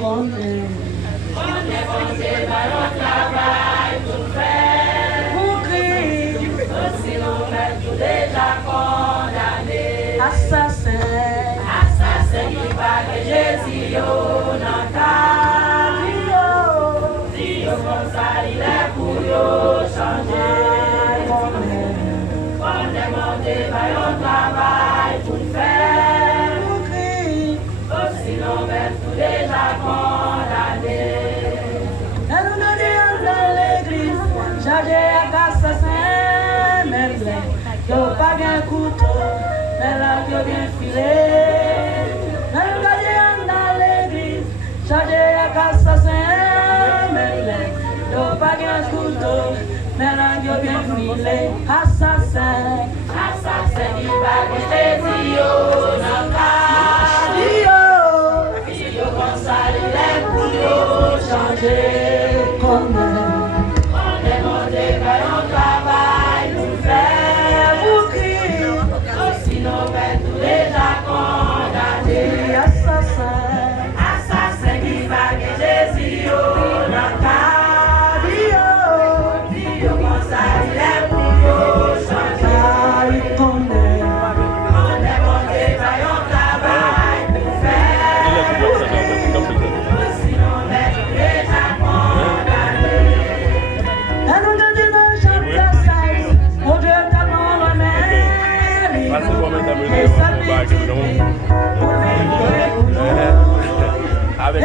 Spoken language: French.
Condamné. Condamné par le travail pour faire. Pour crime. Aussi l'on met tout déjà condamné. Assassin. Assassin qui parle Jésus dans le cas. Si yo comme ça il est pour yo changer. Condamné par le travail pour faire. Pour crime. Aussi l'on met tout déjà condamné. Elle nous donne dans l'église, chargé à assassin, mais yo pas bien couteau, mais là yo bien filé. Elle nous donne dans l'église, chargé à assassin, mais yo pas bien couteau, mais là yo bien filé. Assassin, assassin, il va rester Dieu dans le changer comme on demande par un travail pour faire pour qui sinon ben tout déjà condamné. Assassin, assassin qui va que Jésus dans le cas Dieu comme ça il est pour nous changer comme on demande par un travail pour faire. Avec